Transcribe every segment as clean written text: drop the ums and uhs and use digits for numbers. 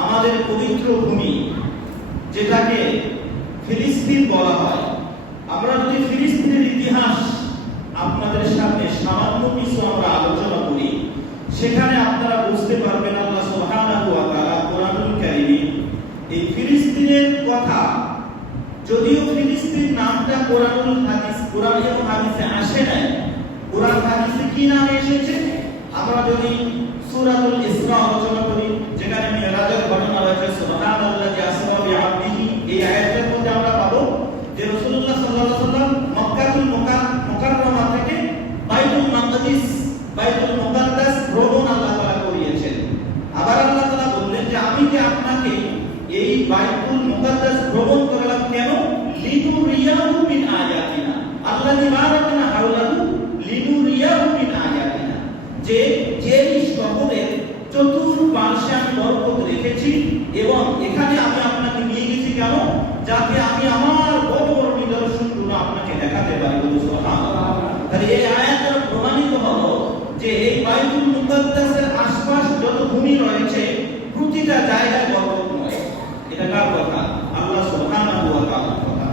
আমাদের পবিত্র ভূমি যেটাকে ফিলিস্তিন বলা হয়, আমরা যদি ফিলিস্তিনের ইতিহাস আপনাদের সামনে সামান্য কিছু আমরা আলোচনা করি, সেখানে আপনারা বুঝতে পারবেন আল্লাহ সুবহানাহু ওয়া তাআলা কোরআনুল কারীমে এই ফিলিস্তিনের কথা, যদিও ফিলিস্তিন নামটা কোরআন এবং হাদিসে আসে নাই, কোরআন হাদিসে কি নামে এসেছে? আমরা যদি সূরাতুল ইসরা আলোচনা করি, যেখানে মিরাজের ঘটনা রয়েছে, সুবহানাল্লাযী আসরা বিআবদিহি, এই আয়াতের মধ্যে আমরা পাবো যে রাসূলুল্লাহ সাল্লাল্লাহু আলাইহি ওয়াসাল্লাম মক্কাতুল মুকাররমা থেকে বাইতুল মুকাদ্দাস ভ্রমণ আল্লাহ তাআলা করিয়েছেন। আবার আল্লাহ তাআলা বললেন যে আমি যে আপনাকে এই বাইতুল মুকাদ্দাস ভ্রমণ করালাম কেন? লিনুরিয়াহু মিন আয়াতিনা আল্লাযী বারাকনা হাওলাহু লিনুরিয়াহু মিন আয়াতিনা, যে শহরের চতুর্পার্শ্বে আমি বরকত রেখেছি এবং এখানে আমি আপনাকে নিয়ে গেছি কেন? যাতে আমি আমার বড় বড় নিদর্শনগুলো আপনাকে দেখাতে পারি। সুবহানাল্লাহ। তাহলে এই আয়াত দ্বারা প্রমাণিত হলো যে এই বাইতুল মুকাদ্দাসের আশপাশ যত ভূমি রয়েছে প্রতিটা জায়গায় বরকতময়। এটা কার কথা? আল্লাহ সুবহানাহু ওয়া তাআলার কথা।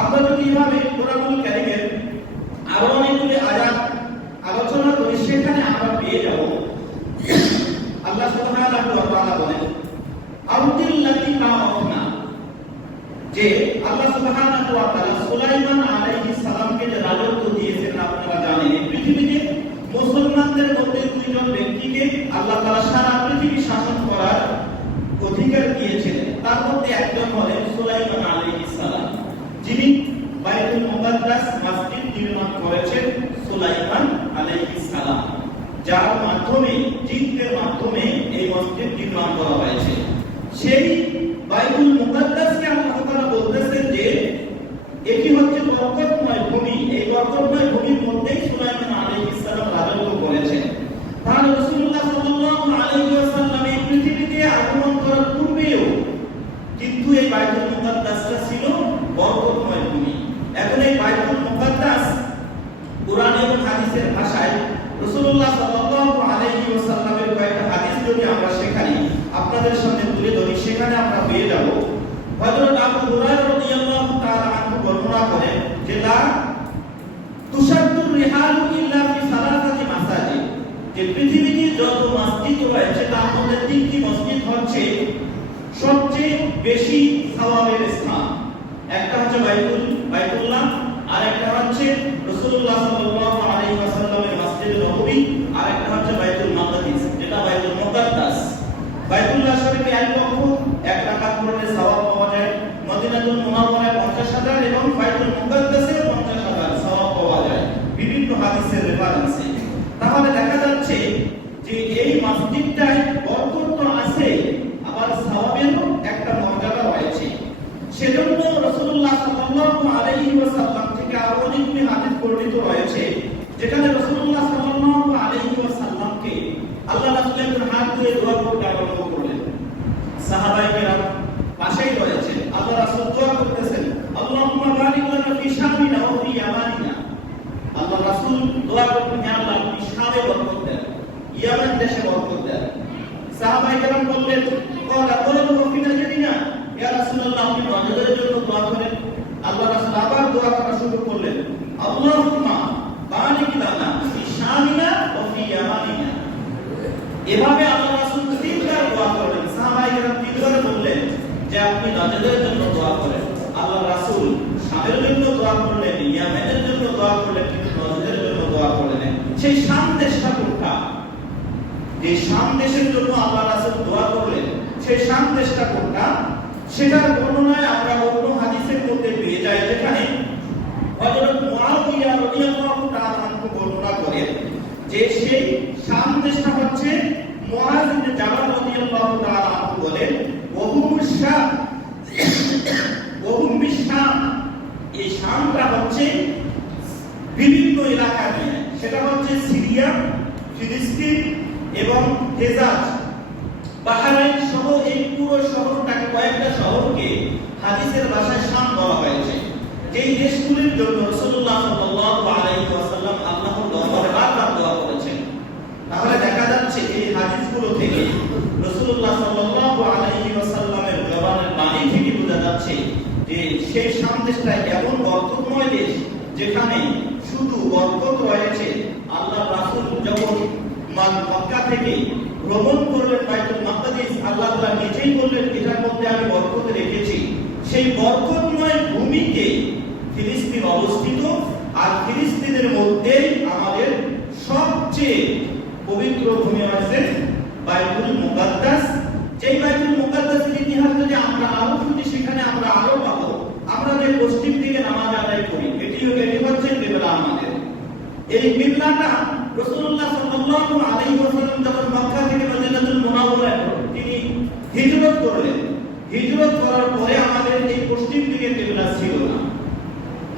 আমরা যদি এইভাবে কোরআনুল কারীমের আরো অনেকগুলো আয়াত আলোচনা করি, সেখানে আমরা পেয়ে যাব আল্লাহ সুবহানাহু ওয়া তাআলা বলেন আউতিল্লাতি বারাকনা, যে আল্লাহ সুবহানাহু ওয়া তাআলা সুলাইমান আলাইহিস সালামকে যে রাজত্ব দিয়েছেন, আপনারা জানেন এই পৃথিবীতে মুসলমানদের মধ্যে দুইজন ব্যক্তিকে আল্লাহ তাআলা সারা পৃথিবী শাসন করার অধিকার দিয়েছিলেন। তার মধ্যে একজন হলেন সুলাইমান আলাইহিস সালাম, যিনি বাইতুল মুকাদ্দাস মসজিদ নির্মাণ করেছেন। সুলাইমান আলাইহিস সালাম, যার মাধ্যমে জিনের মাধ্যমে এই মসজিদ নির্মাণ করা হয়েছে। সেই বাইতুল মুকাদ্দাসকে আল্লাহ তাআলা বলতেছেন যে এটি হচ্ছে বরকতময় ভূমি, এই বরকতময় ভূমির মধ্যেই সুলাইমান আলাইহিস সালাম রাজত্ব করেছেন। তাহলে রাসূলুল্লাহ সাল্লাল্লাহু আলাইহি ওয়াসাল্লাম এই পৃথিবীতে আগমন করার পূর্বেও কিন্তু এই বাইতুল মুকাদ্দাসটা ছিল বরকতময় ভূমি। এখন এই বাইতুল মুকাদ্দাস কুরআন এবং হাদিসের ভাষায় রাসূলুল্লাহ সাল্লাল্লাহু আলাইহি ওয়াসাল্লামের কয়েকটা হাদিস যদি আমরা সেখানে আপনাদের সামনে তুলে ধরি, সেখানে আমরা পেয়ে যাব হযরত আবু হুরায়রা রাদিয়াল্লাহু তাআলা আনহু বর্ণনা করেন যে লা তুশাদ্দুর রিহালু ইল্লা ফি সালাসাতি মাসাজিদ, যে পৃথিবীতে যত মসজিদ রয়েছে তার মধ্যে তিনটি মসজিদ হচ্ছে সবচেয়ে বেশি সওয়াবের স্থান। একটা হচ্ছে বাইতুল্লাহ, আর একটা হচ্ছে রাসূলুল্লাহ সাল্লাল্লাহু আলাইহি ওয়াসাল্লামের মসজিদ নববী, আর একটা হচ্ছে বাইতুল মাকদিস, যেটা বাইতুল মুকাদ্দাস। বাইতুল্লাহ শরীফে এক লক্ষ এক রাকাত পড়লে সওয়াব পাওয়া যায়, মদিনাতুল মুনাওয়ারায় 50,000 এবং বাইতুল মুকাদ্দাসে 50,000 সওয়াব পাওয়া যায় বিভিন্ন হাদিসের রেফারেন্সে। তাহলে দেখা যাচ্ছে যে এই মসজিদটায় বরকত তো আছে, আবার সওয়াবেরও একটা মর্যাদা রয়েছে। সেজন্য রাসূলুল্লাহ সাল্লাল্লাহু আলাইহি ওয়াসাল্লাম থেকে আরো অনেকগুলি হাদিস বর্ণিত রয়েছে, যেখানে রাসূলুল্লাহ সাল্লাল্লাহু আলাইহি ওয়াসাল্লামকে আল্লাহ রাসূলের হাত ধরে দোয়া করতে আরম্ভ করলেন। সাহাবায়ে কেরাম পাশেই রয়েছে, আল্লাহ রাসূল দোয়া করতেছেন, আল্লাহুম্মা বারিক লানা ফি শামিনা ওয়া ফি ইয়ামানিনা। আল্লাহ রাসূল দোয়া করতেন, হে আল্লাহ আপনি শামে বরকত দেন, ইয়ামান দেশে বরকত দেন। সাহাবায়ে কেরাম বললেন, ক্বালা কুলু ফি নাজদিনা, ইয়া রাসূলুল্লাহ আপনি নজরের জন্য দোয়া করেন। আল্লাহ রাসূল আবার দোয়া করা শুরু করলেন, আল্লাহুম্মা বারিক লানা ফি শামিনা ওয়া ফি ইয়ামানিনা। এভাবে আল্লাহ রাসূল তিনবার দোয়া করলেন। সাহাবায়ে কেরাম তিনবার বললেন যে আপনি নজরের জন্য দোয়া করেন। আল্লাহ রাসূল শামের জন্য দোয়া করলেন, ইয়ামেনের জন্য দোয়া করলেন, কিন্তু নজরের জন্য দোয়া করলেন। সেই শাম দেশটা কোনটা? যে শাম দেশের জন্য আল্লাহ রাসূল দোয়া করলেন, সেই শাম দেশটা কোনটা? সেটার বর্ণনায় আমরা অন্য হাদিসের মধ্যে পেয়ে যাই, যেখানে হযরত মুআবিয়া রাদিয়াল্লাহু তাআলা আনহু বর্ণনা করেন যে সেই শাম দেশটা হচ্ছে মুআজ ইবনে জাবাল রাদিয়াল্লাহু তাআলা আনহু বলেন ওহুম শাম, এই শামটা হচ্ছে বিভিন্ন এলাকা নিয়ে, সেটা হচ্ছে সিরিয়া, ফিলিস্তিন এবং হেজাজ, বাহরাইন সহ এই পুরো শহরটাকে, কয়েকটা শহরকে হাদিসের ভাষায় শাম বলা হয়েছে। যেই দেশগুলির জন্য রাসূলুল্লাহ সাল্লাল্লাহু আলাইহি ওয়াসাল্লাম আল্লাহর দরবারে বারবার দোয়া করেছেন। তাহলে দেখা যাচ্ছে এই হাদিসগুলো থেকে রাসূলুল্লাহ সাল্লাল্লাহু আলাইহি যে সেই শাম দেশটা এমন বরকতময় দেশ যেখানে শুধু বরকত রয়েছে। আল্লাহ রাসূল যখন মক্কা থেকে ভ্রমণ করলেন বাইতুল মাকদিস, আল্লাহ তাআলা নিজেই বললেন এটার মধ্যে আমি বরকত রেখেছি। সেই বরকতময় ভূমিতে ফিলিস্তিন অবস্থিত, আর ফিলিস্তিনের মধ্যে আমাদের সবচেয়ে পবিত্র ভূমি আছে বাইতুল মুকাদ্দাস। যেই বাইতুল মুকাদ্দাসের ইতিহাস যদি আমরা আরো খুঁজি সেখানে আমরা আরো পাবো। আমরা যে পশ্চিম দিকে নামাজ আদায় করি এটি হচ্ছে কিবলা আমাদের। এই কিবলাটা রাসূলুল্লাহ সাল্লাল্লাহু আলাইহি ওয়াসাল্লাম যখন মক্কা থেকে মদিনাতুল মুনাওয়ারায় তিনি হিজরত করলেন, হিজরত করার পরে আমাদের এই পশ্চিম দিকে কিবলা ছিল না,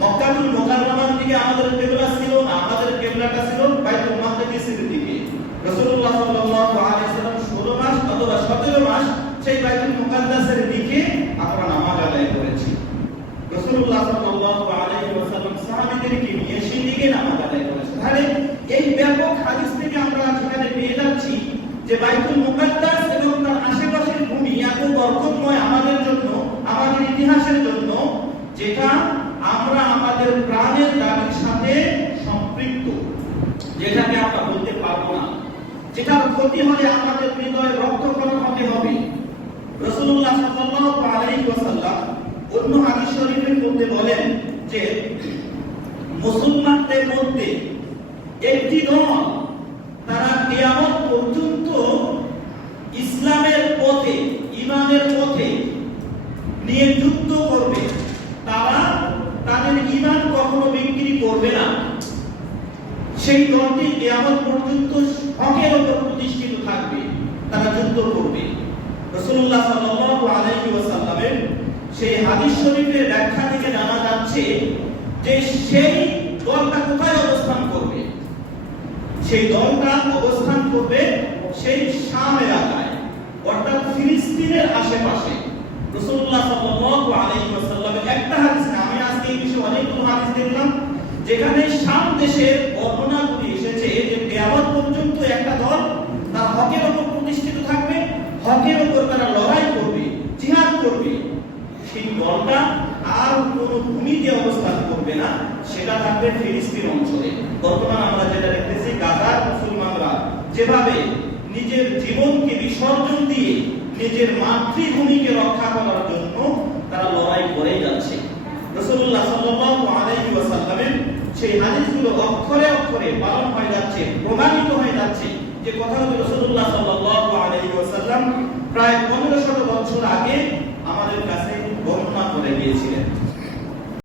মক্কাতুল মুকাররমার দিকে আমাদের কিবলা ছিল না, আমাদের কিবলাটা ছিল বাইতুল মাকদিসের দিকে। রাসূলুল্লাহ সাল্লাল্লাহু আলাইহি ওয়াসাল্লাম 16 মাস অথবা 17 মাস সেই বাইতুল মুকাদ্দাসের দিকে আমরা নামাজ আদায় করেছি। রাসূলুল্লাহ সাল্লাল্লাহু আলাইহি ওয়াসাল্লাম সাহাবীদেরকে নিয়ে সেই দিকে নামাজ আদায় করেছেন। তাহলে এই ব্যাপক হাদিস থেকে আমরা সেখানে পেয়ে যাচ্ছি যে বাইতুল মুকাদ্দাস এবং তার আশেপাশের ভূমি এত বরকতময় আমাদের জন্য, আমাদের ইতিহাসের জন্য, যেটা আমরা আমাদের প্রাণের দাবির সাথে সম্পৃক্ত, যেটাকে আমরা বলতে পারবো না, যেটার ক্ষতি হলে আমাদের হৃদয়ে রক্তক্ষরণ হতে হবে। রাসূলুল্লাহ সাল্লাল্লাহু আলাইহি ওয়াসাল্লাম অন্য হাদিস শরীফের মধ্যে বলেন যে মুসলমানদের মধ্যে একটি দল তারা কিয়ামত পর্যন্ত ইসলামের পথে, ঈমানের পথে নিয়ে যুদ্ধ করবে, তারা তাদের ঈমান কখনো বিক্রি করবে না। সেই দলটি কিয়ামত পর্যন্ত হকের উপর প্রতিষ্ঠিত থাকবে, তারা যুদ্ধ করবে। রাসূলুল্লাহ সাল্লাল্লাহু আলাইহি ওয়াসাল্লামের সেই হাদিস শরীফের ব্যাখ্যা থেকে জানা যাচ্ছে যে সেই দলটা কোথায় অবস্থান করবে। সেই দলটা অবস্থান করবে সেই শাম এলাকায়, অর্থাৎ ফিলিস্তিনের আশেপাশে। রাসূলুল্লাহ সাল্লাল্লাহু আলাইহি ওয়াসাল্লামের একটা হাদিস, আমি আজকে এই বিষয়ে অনেকগুলো হাদিস দেখলাম যেখানে শাম দেশের বর্ণনাগুলি এসেছে যে কিয়ামত পর্যন্ত একটা দল তার হকের উপর প্রতিষ্ঠিত থাকবে, হকের উপর তারা লড়াই করবে, জিহাদ করবে। সেই দলটা আর কোনো ভূমিতে অবস্থান করবে না, সেটা থাকবে ফিলিস্তিন অঞ্চলে। বর্তমানে আমরা যেটা দেখতেছি গাজার মুসলমানরা যেভাবে নিজের জীবনকে বিসর্জন দিয়ে নিজের মাতৃভূমিকে রক্ষা করার জন্য তারা লড়াই করে যাচ্ছে। রাসূলুল্লাহ সাল্লাল্লাহু আলাইহি ওয়াসাল্লামের সেই হাদিসগুলো অক্ষরে অক্ষরে পালন হয়ে যাচ্ছে, প্রমাণিত হয়ে যাচ্ছে যে কথাগুলো রাসূলুল্লাহ সাল্লাল্লাহু আলাইহি ওয়াসাল্লাম প্রায় 1500 বছর আগে আমাদের কাছে বর্ণনা করে গিয়েছিলেন।